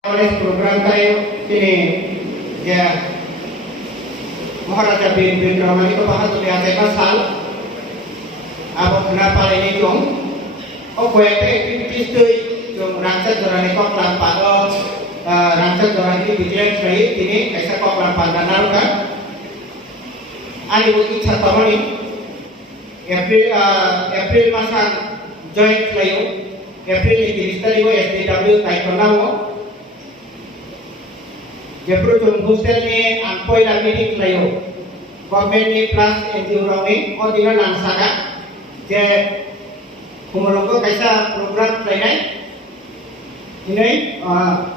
Oleh program tayo kini ya Maharaja bin Rahman itu bahas tu yang saya pasal apa kenapa ini dong oh kue activities tu dong rancang orang ini kok lampat rancang orang ini bikin sekali ini kaisa kok lampat dan kan ani buat icha tahu ni April masa join layu April ini kita juga SDW kayak kenal Jepro jom hostel ni angkoi la meeting layo government ni plus NGO rong ni o dina langsaka je kumolongko kaisa program lainai ini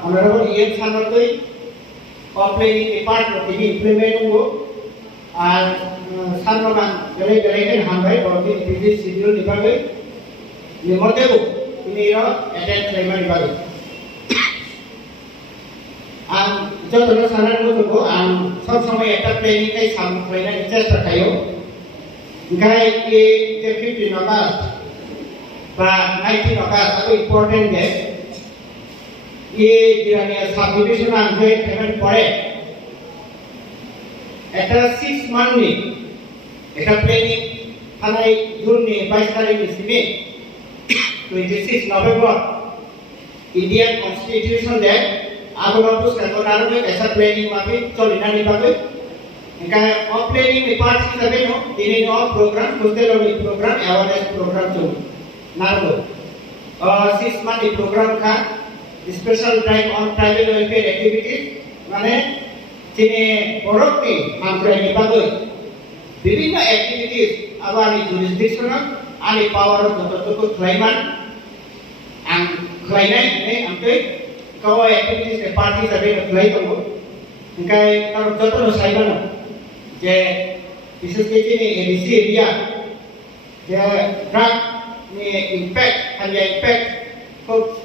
honorable EM sanotoi planning department ini implement ngo sanroman gele kan hambai bodi busy schedule dibagai nimotebo ini ro attend laima dibagai যতটা সানার মতো সব সময় একটা planning কাই সামনে চেষ্টা থাকো গাই যে 15 August বা 19 অগাস্ট আরো ইম্পর্টেন্ট ডে যে সাবডিভিশন আনজয় পেমেন্ট পরে একটা 6 মান্থ নি একটা প্লেনিং থানাই জুন নি 22 তারিখ নিছিনে 26 November Indian constitution day Aku lapus kan orang tu kaisa planning mapi colina ni bagai. Ingka off planning ni part kita beno. Ini off program, hostel ni program, awareness program tu. Naruto. 6 month ni program ka special drive on tribal welfare activities. Mane cini borok ni hampir ni bagai. বিভিন্ন activities awan ni jurisdictional, ani power betul-betul klaiman, ang klainan ni ampe kau activities party sahaja apply kamu, ingkai kalau jodoh sahaja je bisnisnya ini edisi area, je drug ni impact hanya impact kau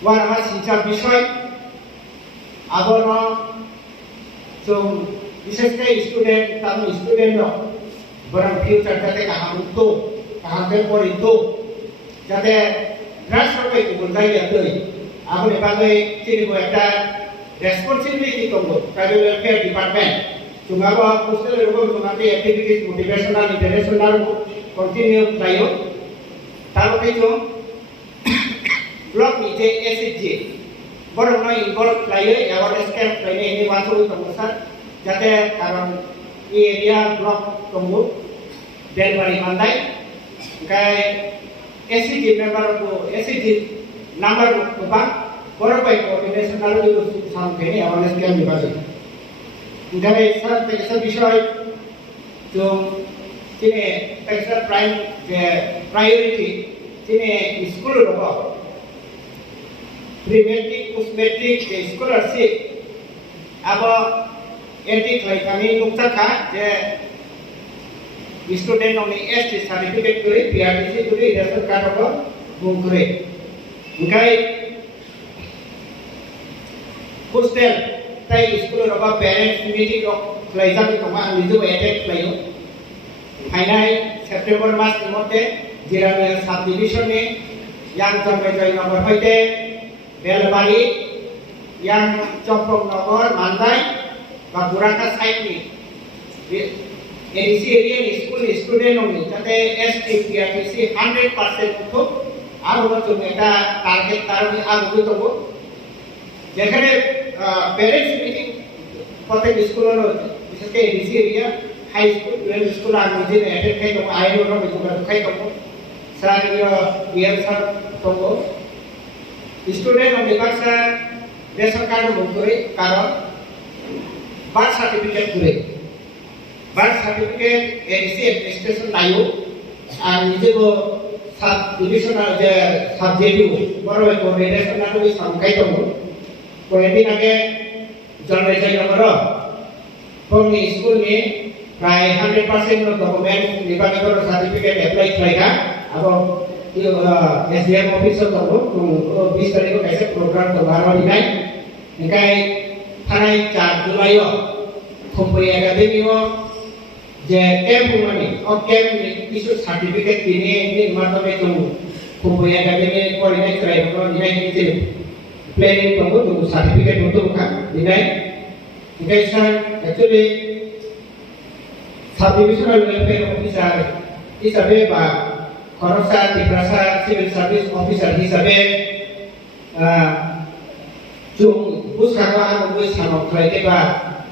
warna sincap bisoi, abono so bisnisnya student tamu student lo, barang future jate kaham itu, kaham tempor itu, jate drug sampai kubundai ada. Aku dipakai sini buat ada responsibility kamu, tribal welfare department. Cuma apa hostel itu cuma ada activities motivational, international, continue layo. Kalau itu blog ni je SG, baru nak involve layo, awareness camp layo ini masuk kamu sah. Jadi karena area blog kamu dari mandai, kai SG member ko SG number berapa? Berapa coordination kalau itu sampai ni awareness camp dibaca. Jadi saya বিষয় jom sini extra prime priority sini school roba. Pre-matric, post-matric scholarship. Aba anti kami nukta ka je student only ST certificate kuri PRTC kuri ration card apa bung kuri. Ingkai hostel tai school roba parents meeting dok kelaisan itu mah nizu attend kelayu. Finai September mas imote jiranya subdivision ni yang sampai join nomor hoite Belbari yang Copong nomor Mandai Baguraka site ni. Edisi area ni school student ni jate ST PRTC 100% untuk aku macam kita target taruh aku tu tu, jadi parents meeting pada di sekolah lo, misalnya di sini high school, middle school aku jadi attend kai kamu, ayah orang itu kan kai kamu, sekarang dia sar tu, student orang dewasa ration card mungkin karena birth certificate edisi administration layu, ini tu subdivisional je subjective baru coordination itu sampai kamu. Kau ini nak jalan saya nomor, pengis school ni, kaya 100% dokumen dipakai kalau certificate apply kaya, atau SDM officer tu, bis kali itu kaisa program terbaru ini, ingkai tanai car Julai company academy je camp ni, camp ni isu certificate ini macam itu, company academy coordinate kaya kalau ini planning tunggu tunggu certificate untuk bukan dinai bukan actually subdivisional welfare officer hisabe ba korasa tiprasa civil service officer hisabe jung buskarwa anu sama klaide ba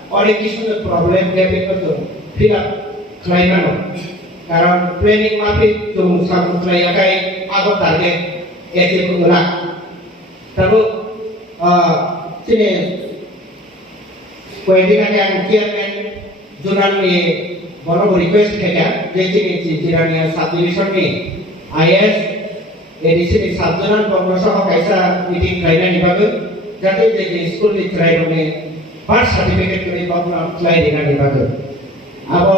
অনেক কিছু problem develop করতে fill up খাইমানো কারণ planning মাফিক জং সামুদ্রায়াকাই আগত target এতে কুলা তারপর sini kue kan yang chairman jurnal ni baru request kerja jadi jiranya subdivision ni IS di sini subjurnal pengurusan kaisa meeting kainan ni bagus jadi school di terakhir ni birth certificate kuri bagus apply dengan ni bagus अब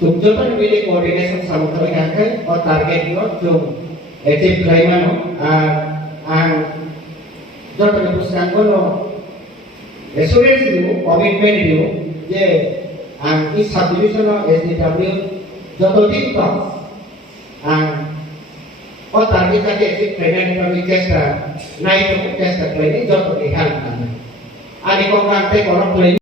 तुमजों मिले coordination समुद्र में आकर और target लो जो active climate हो जो तो पुस्तक को लो एश्योरेंस दियो कमिटमेंट दियो जे इस सबडिविजन ऑफ एसडीडब्ल्यू जो तो दिन तो और टारगेट का एक्टिव क्लाइमेट का भी कैसा नाइट को कैसा क्लाइमेट जो तो हेल्प करना आने को काम पे कौन